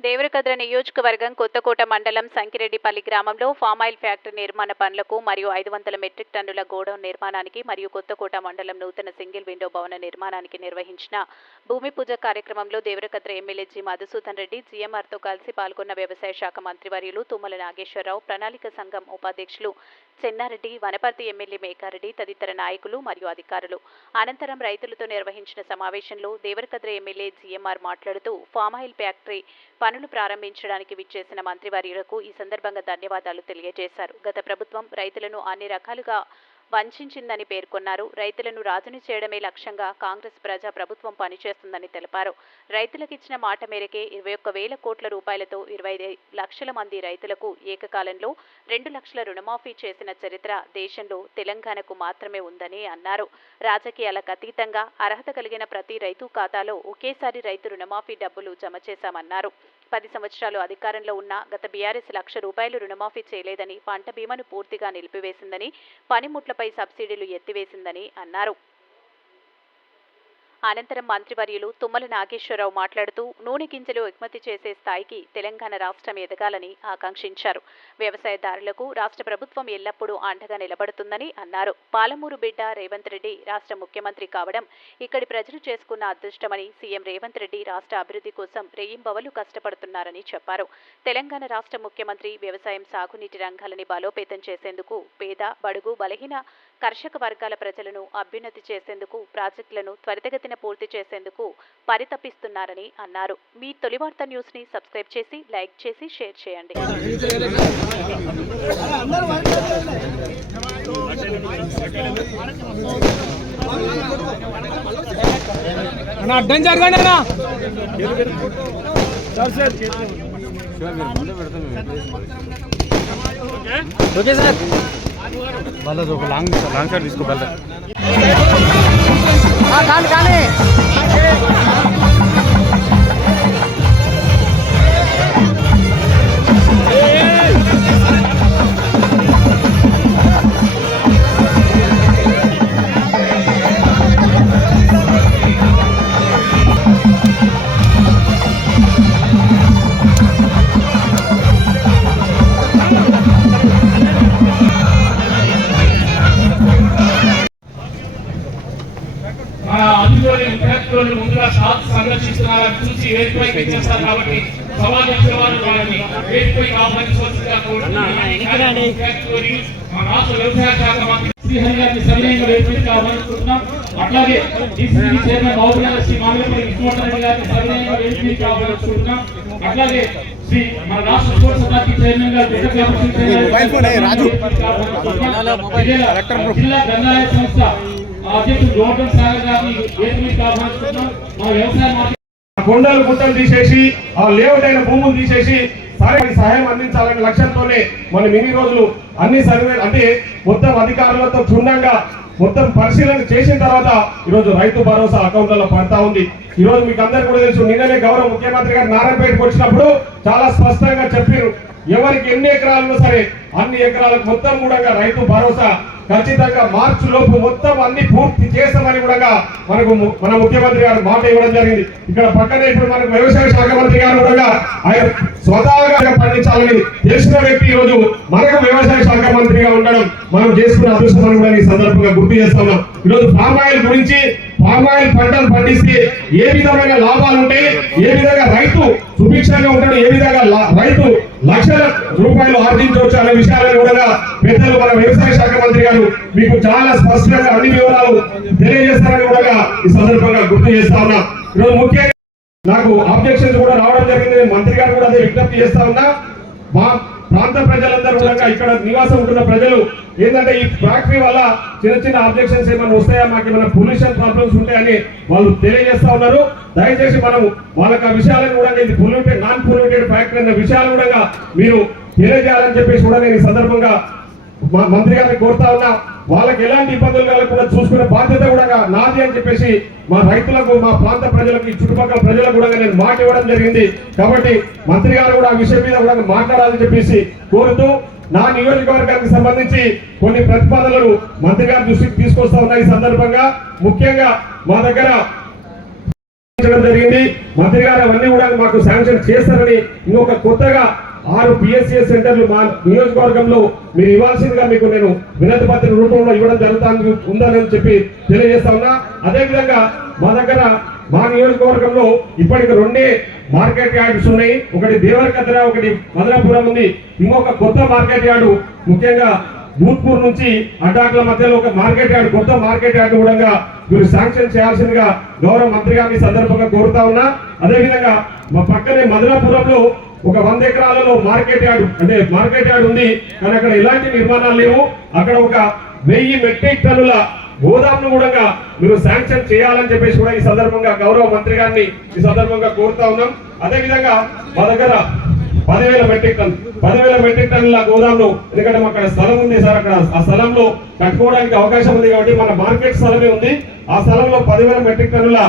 దేవరకద్ర నియోజకవర్గం కొత్తకోట మండలం సంకిరెడ్డిపల్లి గ్రామంలో ఫామాయిల్ ఫ్యాక్టరీ నిర్మాణ పనులకు మరియు ఐదు వందల మెట్రిక్ టన్నుల గోడౌన్ నిర్మాణానికి మరియు కొత్తకోట మండలం నూతన సింగిల్ విండో భవన నిర్మాణానికి నిర్వహించిన భూమి పూజ కార్యక్రమంలో దేవరకద్ర ఎమ్మెల్యే జి. మధుసూదన్ రెడ్డి జీఎంఆర్తో కలిసి పాల్గొన్న వ్యవసాయ శాఖ మంత్రివర్యులు తుమ్మల నాగేశ్వరరావు ప్రణాళిక సంఘం ఉపాధ్యక్షులు చెన్నారెడ్డి వనపర్తి ఎమ్మెల్యే మేకారెడ్డి తదితర నాయకులు మరియు అధికారులు. అనంతరం రైతులతో నిర్వహించిన సమావేశంలో దేవరకద్ర ఎమ్మెల్యే జీఎంఆర్ మాట్లాడుతూ ఫామాయిల్ ఫ్యాక్టరీ పనులు ప్రారంభించడానికి విచ్చేసిన మంత్రివర్యులకు ఈ సందర్భంగా ధన్యవాదాలు తెలియజేశారు. గత ప్రభుత్వం రైతులను అన్ని రకాలుగా వంచిందని పేర్కొన్నారు. రైతులను రాజుని చేయడమే లక్ష్యంగా కాంగ్రెస్ ప్రజా ప్రభుత్వం పనిచేస్తుందని తెలిపారు. రైతులకు ఇచ్చిన మాట మేరకే ఇరవై ఒక్క వేల కోట్ల రూపాయలతో ఇరవై ఐదు లక్షల మంది రైతులకు ఏకకాలంలో రెండు లక్షల రుణమాఫీ చేసిన చరిత్ర దేశంలో తెలంగాణకు మాత్రమే ఉందని అన్నారు. రాజకీయాలకు అతీతంగా అర్హత కలిగిన ప్రతి రైతు ఖాతాలో ఒకేసారి రైతు రుణమాఫీ డబ్బులు జమ చేశామన్నారు. పది సంవత్సరాలు అధికారంలో ఉన్న గత బీఆర్ఎస్ లక్ష రూపాయలు రుణమాఫీ చేయలేదని పంట బీమాను పూర్తిగా నిలిపివేసిందని పనిముట్లపై సబ్సిడీలు ఎత్తివేసిందని అన్నారు. అనంతరం మంత్రివర్యులు తుమ్మల నాగేశ్వరరావు మాట్లాడుతూ నూనె గింజలు ఎగుమతి చేసే స్థాయికి తెలంగాణ రాష్ట్రం ఎదగాలని ఆకాంక్షించారు. వ్యవసాయదారులకు రాష్ట్ర ప్రభుత్వం ఎల్లప్పుడూ అండగా నిలబడుతుందని అన్నారు. పాలమూరు బిడ్డ రేవంత్ రెడ్డి రాష్ట్ర ముఖ్యమంత్రి కావడం ఇక్కడి ప్రజలు చేసుకున్న అదృష్టమని సీఎం రేవంత్ రెడ్డి రాష్ట్ర అభివృద్ధి కోసం రేయింబవలు కష్టపడుతున్నారని చెప్పారు. తెలంగాణ రాష్ట్ర ముఖ్యమంత్రి వ్యవసాయం సాగునీటి రంగాలని బలోపేతం చేసేందుకు పేద బడుగు బలహీన కర్షక వర్గాల ప్రజలను అభ్యున్నతి చేసేందుకు ప్రాజెక్టులను త్వరితగతిన పూర్తి చేసేందుకు పరితపిస్తున్నారని అన్నారు. మీ తొలి వార్త న్యూస్ని సబ్స్క్రైబ్ చేసి లైక్ చేసి షేర్ చేయండి. అన్న అడ్డం జరగండి అన్న. Okay sir. వాళ్ళది ఒక లాంగ్ లాంగ్ షాట్ తీసుకో కానీ చూసి వేదికపైకి ఇచ్చేస్తారు కాబట్టి సవాల్ చేసిన వారు వాళ్ళని వేదికపైకి ఆహ్వానించవలసిందిగా కోరుతున్నాను. విద్యార్థులని మన రాష్ట్ర వ్యవసాయ శాఖ మంత్రి శ్రీహరి గారిని సవినయంగా వేదికపైకి ఆహ్వానిస్తున్నాం అట్లాగే డిసిసి చైర్మన్ మౌర్యాల శ్రీ మామిలపల్లి విష్ణువర్ధన్ రెడ్డి గారిని సవినయంగా వేదికపైకి ఆహ్వానిస్తున్నాం అట్లాగే శ్రీ మన రాష్ట్ర స్పోర్ట్స్ అథారిటీ చైర్మన్ గారు బిడ్డ క్యాప్టెన్ చైర్మన్ మొబైల్ ఫోన్ ఏ, రాజు. జిల్లా జిల్లా గ్రంథాలయ సంస్థ అధ్యక్షుడు గోవర్ధన్ సాగర్ గారిని వేదికపైకి ఆహ్వానిస్తున్నాం మా వ్యవసాయ మార్కెట్ కొండలు గుట్టలు తీసేసి ఆ లేఅవుట్ అయిన భూములు తీసేసి సరైన సహాయం అందించాలనే లక్ష్యంతోనే మనం ఇన్ని రోజులు అన్ని సర్వే అంటే మొత్తం అధికారులతో క్షుణ్ణంగా మొత్తం పరిశీలన చేసిన తర్వాత ఈరోజు రైతు భరోసా అకౌంట్లలో పడతా ఉంది. ఈ రోజు మీకు అందరికీ కూడా తెలుసు నిన్ననే గౌరవ ముఖ్యమంత్రి గారు నారాయణపేటకు వచ్చినప్పుడు చాలా స్పష్టంగా చెప్పారు ఎవరికి ఎన్ని ఎకరాలు సరే అన్ని ఎకరాలకు మొత్తం కూడా రైతు భరోసా ఖచ్చితంగా మార్చి లోపు మొత్తం అన్ని పూర్తి చేస్తామని కూడా మనకు మన ముఖ్యమంత్రి గారు మాట ఇవ్వడం జరిగింది. ఇక్కడ పక్కనే ఇప్పుడు మనకు వ్యవసాయ శాఖ మంత్రి గారు కూడా ఆయన స్వతహాగా పండించాలని తెలిసిన వ్యక్తి ఈ రోజు మనకు వ్యవసాయ శాఖ మంత్రిగా ఉండడం మనం చేసుకున్న అదృష్టం కూడా ఈ సందర్భంగా గుర్తు చేస్తున్నాం ఈ రోజు పామ్ ఆయిల్ గురించి పామ్ ఆయిల్ పంటలు పండిస్తే ఏ విధమైన లాభాలు ఉంటాయి? ఏ విధంగా రైతు సుభిక్షంగా ఉంటాడు? ఏ విధంగా లా- రైతు లక్షల రూపాయలు ఆర్జించవచ్చు అనే విషయాలను కూడా పెద్దలు మన వ్యవసాయ శాఖ మంత్రి గారు మీకు చాలా స్పష్టంగా అన్ని వివరాలు తెలియజేస్తారని కూడా ఈ సందర్భంగా గుర్తు చేస్తా ఉన్నా. ఈరోజు ముఖ్యంగా నాకు ఆబ్జెక్షన్స్ కూడా రావడం జరిగింది. మంత్రి గారు కూడా అదే విజ్ఞప్తి చేస్తా ఉన్నా. మా ప్రాంత ప్రజలందరూ కూడా ఇక్కడ నివాసం ఉంటున్న ప్రజలు ఏంటంటే ఈ ఫ్యాక్టరీ వల్ల చిన్న చిన్న ఆబ్జెక్షన్స్ ఏమైనా వస్తాయా? మాకు ఏమైనా పొల్యూషన్ ప్రాబ్లమ్స్ ఉంటాయని వాళ్ళు తెలియజేస్తా ఉన్నారు. దయచేసి మనం వాళ్ళకి ఆ విషయాలను కూడా ఇది పొల్యూటెడ్ నాన్ పొల్యూటెడ్ ఫ్యాక్టరీ అన్న విషయాలు కూడా మీరు తెలియజేయాలని చెప్పేసి కూడా నేను ఈ సందర్భంగా మంత్రి గారిని కోరుతా ఉన్నా వాళ్ళకి ఎలాంటి ఇబ్బందులు కలగకుండా చూసుకునే బాధ్యత కూడా నాది అని చెప్పేసి మా రైతులకు మా ప్రాంత ప్రజలకు ఈ చుట్టుపక్కల ప్రజలకు కూడా నేను మాట ఇవ్వడం జరిగింది. కాబట్టి మంత్రి గారు కూడా ఆ విషయం మీద కూడా మాట్లాడాలని చెప్పేసి కోరుతూ నా నియోజకవర్గానికి సంబంధించి కొన్ని ప్రతిపాదనలు మంత్రి గారి దృష్టికి తీసుకొస్తా ఉన్నాయి ఈ సందర్భంగా. ముఖ్యంగా మా దగ్గర జరిగింది. మంత్రి గారు అవన్నీ కూడా మాకు శాంక్షన్ చేస్తారని ఇంకొక కొత్తగా ఆరు పిఎస్సిఎస్ సెంటర్లు మా నియోజకవర్గంలో మీరు ఇవ్వాల్సిందిగా మీకు నేను వినతి పత్రిక రూపంలో ఇవ్వడం జరుగుతాను ఉందని చెప్పి తెలియజేస్తా ఉన్నా. అదేవిధంగా మా దగ్గర మా నియోజకవర్గంలో ఇప్పటికి రెండే మార్కెట్ యార్డ్స్ ఉన్నాయి. ఒకటి దేవరకద్ర ఒకటి మదనాపురం ఉంది. ఇంకొక కొత్త మార్కెట్ యార్డు ముఖ్యంగా భూత్పూర్ నుంచి అడ్డాకుల మధ్యలో ఒక మార్కెట్ యార్డ్ కొత్త మార్కెట్ యార్డ్ కూడా మీరు శాంక్షన్ చేయాల్సిందిగా గౌరవ మంత్రిగా మీ సందర్భంగా కోరుతా ఉన్నా. అదేవిధంగా మా పక్కనే మధురాపురంలో ఒక వంద ఎకరాలలో మార్కెట్ యార్డ్ అంటే మార్కెట్ యార్డ్ ఉంది కానీ అక్కడ ఎలాంటి నిర్మాణాలు లేవు. అక్కడ ఒక వెయ్యి మెట్రిక్ టన్నుల గోదాంను కూడా మీరు శాంక్షన్ చేయాలని చెప్పేసి కూడా ఈ సందర్భంగా గౌరవ మంత్రి గారిని ఈ సందర్భంగా కోరుతా ఉన్నాం. అదేవిధంగా మా దగ్గర పదివేల మెట్రిక్ టన్ పదివేల మెట్రిక్ టన్నుల గోదాంలో ఎందుకంటే మాకు అక్కడ స్థలం ఉంది సార్ అక్కడ ఆ స్థలంలో కట్టుకోవడానికి అవకాశం ఉంది కాబట్టి మన మార్కెట్ స్థలమే ఉంది. ఆ స్థలంలో పదివేల మెట్రిక్ టన్నుల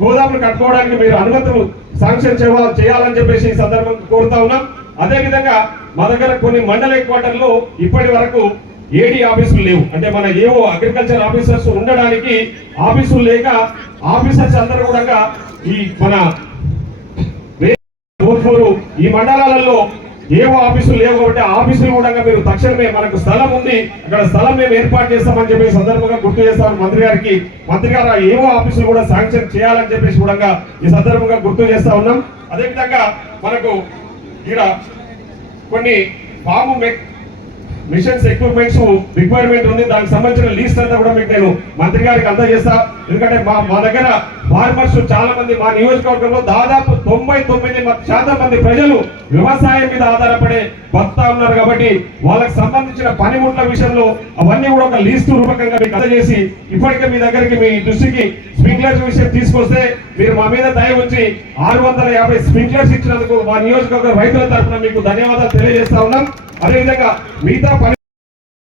గోదాములు కట్టుకోవడానికి మీరు అనుమతులు శాంక్షన్ చేయాలని చెప్పేసి ఈ సందర్భం కోరుతా ఉన్నాం. అదే విధంగా మా దగ్గర కొన్ని మండల హెడ్ క్వార్టర్లో ఇప్పటి వరకు ఏడీ ఆఫీసులు లేవు. అంటే మన ఏవో అగ్రికల్చర్ ఆఫీసర్స్ ఉండడానికి ఆఫీసులు లేక ఆఫీసర్స్ అందరూ కూడా ఈ మన ఈ మండలాలలో ఏవో ఆఫీసులు లేవు కాబట్టి ఆ ఆఫీసులు కూడా మీరు తక్షణమే మనకు స్థలం ఉంది. అక్కడ స్థలం మేము ఏర్పాటు చేస్తామని చెప్పి సందర్భంగా గుర్తు చేస్తామని మంత్రి గారికి మంత్రి గారు ఏవో ఆఫీసులు కూడా శాంక్షన్ చేయాలని చెప్పేసి కూడా ఈ సందర్భంగా గుర్తు చేస్తా ఉన్నాం. అదేవిధంగా మనకు ఇక్కడ కొన్ని పాము మిషన్స్ ఎక్విప్మెంట్స్ రిక్వైర్మెంట్ ఉంది. దానికి సంబంధించిన లీస్ట్ అంతా కూడా మీకు నేను మంత్రి గారికి అందజేస్తా. ఎందుకంటే మా మా దగ్గర ఫార్మర్స్ చాలా మంది మా నియోజకవర్గంలో దాదాపు తొంభై తొమ్మిది శాతం మంది ప్రజలు వ్యవసాయం మీద ఆధారపడే బతుకుతా ఉన్నారు కాబట్టి వాళ్ళకి సంబంధించిన పనిముట్ల విషయంలో అవన్నీ కూడా ఒక లీస్టు రూపకంగా మీకు అందజేసి ఇప్పటికే మీ దగ్గరికి మీ దృష్టికి స్ప్రింక్లర్స్ విషయం తీసుకొస్తే మీరు మా మీద దయ ఉంచి ఆరు వందల యాభై స్ప్రింక్లర్స్ ఇచ్చినందుకు మా నియోజకవర్గ రైతుల తరఫున మీకు ధన్యవాదాలు తెలియజేస్తా ఉన్నాం. అదేవిధంగా మిగతా పని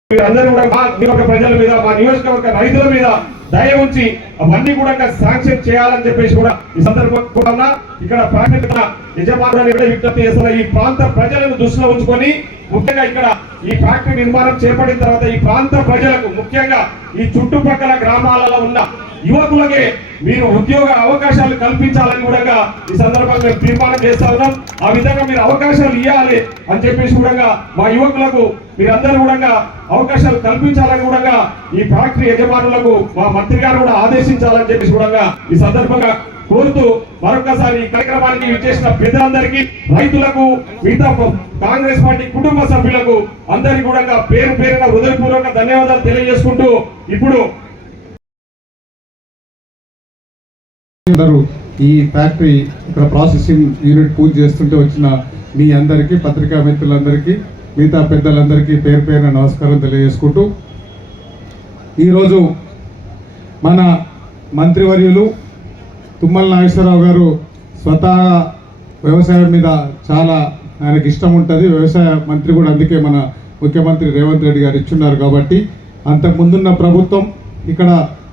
మీరందరూ కూడా మా ప్రజల మీద మా నియోజకవర్గ రైతుల మీద దయ ఉంచి అవన్నీ కూడా శాంక్షన్ చేయాలని చెప్పేసి కూడా ఈ సందర్భంగా ఇక్కడ ప్రాథమిక యజమానులను కూడా విజ్ఞప్తి చేస్తున్న ఈ ప్రాంత ప్రజలను దృష్టిలో ఉంచుకొని ముఖ్యంగా ఇక్కడ ఈ ఫ్యాక్టరీ నిర్మాణం చేపట్టిన తర్వాత ఈ ప్రాంత ప్రజలకు ముఖ్యంగా ఈ చుట్టుపక్కల గ్రామాలలో ఉన్న యువకులకే మీరు ఉద్యోగ అవకాశాలు కల్పించాలని కూడా ఈ సందర్భంగా మేము తీర్మానం చేస్తా ఉన్నాం. ఆ విధంగా మీరు అవకాశాలు ఇవ్వాలి అని చెప్పేసి కూడా మా యువకులకు మీరందరూ కూడా అవకాశాలు కల్పించాలని కూడా ఈ ఫ్యాక్టరీ యజమానులకు మా మంత్రి గారు కూడా ఆదేశించాలని చెప్పేసి కూడా ఈ సందర్భంగా కోరుతూ మరొకసారి ఈ కార్యక్రమానికి విచ్చేసిన పెద్దలందరికీ రైతులకు మిగతా కాంగ్రెస్ పార్టీ కుటుంబ సభ్యులకు అందరికీ కూడా పేరు పేరున హృదయపూర్వక ధన్యవాదాలు తెలియజేసుకుంటూ ఇప్పుడు అందరూ ఈ ఫ్యాక్టరీ ఇక్కడ ప్రాసెసింగ్ యూనిట్ పూజ చేస్తుంటే వచ్చిన మీ అందరికీ పత్రికా మిత్రులందరికీ మిగతా పెద్దలందరికీ పేరు పేరున నమస్కారం తెలియజేసుకుంటూ ఈరోజు మన మంత్రివర్యులు తుమ్మల నాగేశ్వరరావు గారు స్వతహా వ్యవసాయం మీద చాలా ఆయనకి ఇష్టం ఉంటుంది. వ్యవసాయ మంత్రి కూడా అందుకే మన ముఖ్యమంత్రి రేవంత్ రెడ్డి గారు ఇచ్చున్నారు కాబట్టి అంతకు ముందున్న ప్రభుత్వం ఇక్కడ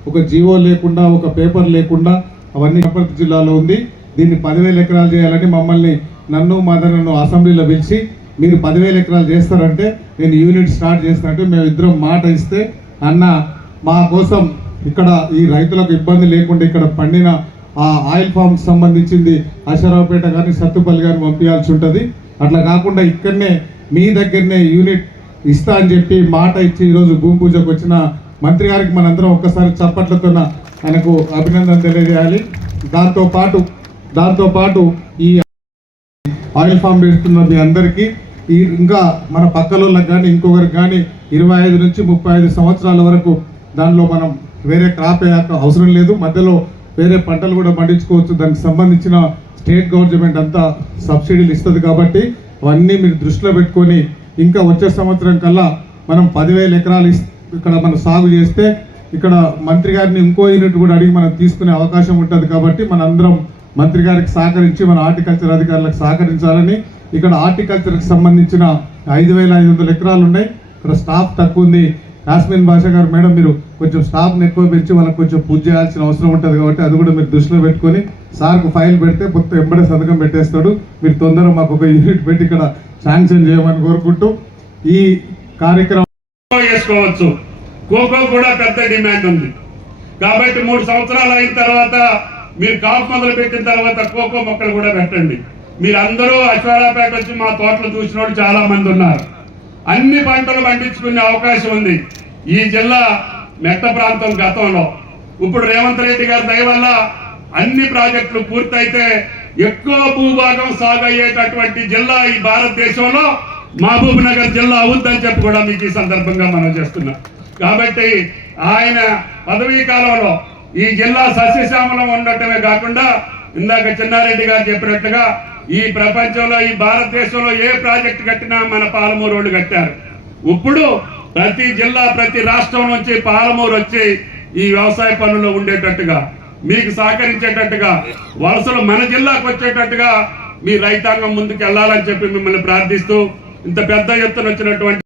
ఒక జీవో లేకుండా ఒక పేపర్ లేకుండా అవన్నీ వనపర్తి జిల్లాలో ఉంది. దీన్ని పదివేల ఎకరాలు చేయాలని మమ్మల్ని నన్ను మదనను అసెంబ్లీలో పిలిచి మీరు పదివేల ఎకరాలు చేస్తారంటే నేను యూనిట్ స్టార్ట్ చేస్తానంటే మేము ఇద్దరం మాట ఇస్తే అన్న మా కోసం ఇక్కడ ఈ రైతులకు ఇబ్బంది లేకుండా ఇక్కడ పండిన ఆ ఆయిల్ ఫామ్ సంబంధించింది అశరావుపేట కానీ సత్తుపల్లి కానీ పంపించాల్సి ఉంటుంది. అట్లా కాకుండా ఇక్కడనే మీ దగ్గరనే యూనిట్ ఇస్తా అని చెప్పి మాట ఇచ్చి ఈరోజు భూమి పూజకు వచ్చిన మంత్రి గారికి మనందరం ఒక్కసారి చప్పట్లతో ఆయనకు అభినందన తెలియజేయాలి. దాంతోపాటు దాంతోపాటు ఈ ఆయిల్ ఫామ్ వేస్తున్న మీ అందరికీ ఈ ఇంకా మన పక్కలోళ్ళకి కానీ ఇంకొకరికి కానీ ఇరవై ఐదు నుంచి ముప్పై ఐదు సంవత్సరాల వరకు దానిలో మనం వేరే క్రాప్ వేయక అవసరం లేదు. మధ్యలో వేరే పంటలు కూడా పండించుకోవచ్చు. దానికి సంబంధించిన స్టేట్ గవర్నమెంట్ అంతా సబ్సిడీలు ఇస్తుంది కాబట్టి అవన్నీ మీరు దృష్టిలో పెట్టుకొని ఇంకా వచ్చే సంవత్సరం కల్లా మనం పదివేల ఎకరాలు ఇక్కడ మనం సాగు చేస్తే ఇక్కడ మంత్రి గారిని ఇంకో యూనిట్ కూడా అడిగి మనం తీసుకునే అవకాశం ఉంటుంది కాబట్టి మనందరం మంత్రి గారికి సహకరించి మన హార్టికల్చర్ అధికారులకు సహకరించాలని. ఇక్కడ హార్టికల్చర్కి సంబంధించిన ఐదు వేల ఐదు వందల ఎకరాలు ఉన్నాయి. ఇక్కడ స్టాఫ్ తక్కువ ఉంది. యాస్మిన్ భాష గారు మేడం మీరు కొంచెం స్టాఫ్ని ఎక్కువ పెంచి వాళ్ళకి కొంచెం పూజ చేయాల్సిన అవసరం ఉంటుంది కాబట్టి అది కూడా మీరు దృష్టిలో పెట్టుకొని సార్కు ఫైల్ పెడితే మొత్తం ఎంబడే సంతకం పెట్టేస్తాడు. మీరు తొందరగా మాకు ఒక యూనిట్ పెట్టి ఇక్కడ శాంక్షన్ చేయమని కోరుకుంటూ ఈ కార్యక్రమం చేసుకోవచ్చు. కోకో కూడా పెద్ద డిమాండ్ ఉంది. కాబట్టి మూడు సంవత్సరాలు అయిన తర్వాత మీరు కాపు మొదలు పెట్టిన తర్వాత కోకో మొక్కలు కూడా పెట్టండి. మీరు అందరూ అశ్వారాపేట వచ్చి మా తోటలు చూసిన వాళ్ళు చాలా మంది ఉన్నారు. అన్ని పంటలు పండించుకునే అవకాశం ఉంది. ఈ జిల్లా మెట్ట ప్రాంతం గతంలో. ఇప్పుడు రేవంత్ రెడ్డి గారి దయ వల్ల అన్ని ప్రాజెక్టులు పూర్తయితే ఎక్కువ భూభాగం సాగు అయ్యేటటువంటి జిల్లా ఈ భారతదేశంలో మహబూబ్ నగర్ జిల్లా అవుద్దని చెప్పి కూడా మీకు ఈ సందర్భంగా మనం చేస్తున్నాం. కాబట్టి ఆయన పదవీ కాలంలో ఈ జిల్లా సస్యశ్యామలం ఉండటమే కాకుండా ఇందాక చిన్నారెడ్డి గారు చెప్పినట్టుగా ఈ ప్రపంచంలో ఈ భారతదేశంలో ఏ ప్రాజెక్ట్ కట్టినా మన పాలమూరు వాళ్ళు కట్టారు. ఇప్పుడు ప్రతి జిల్లా ప్రతి రాష్ట్రం నుంచి పాలమూరు వచ్చి ఈ వ్యవసాయ పనుల్లో ఉండేటట్టుగా మీకు సహకరించేటట్టుగా వలసలు మన జిల్లాకు వచ్చేటట్టుగా మీ రైతాంగం ముందుకు వెళ్ళాలని చెప్పి మిమ్మల్ని ప్రార్థిస్తూ ఇంత పెద్ద ఎత్తున వచ్చినటువంటి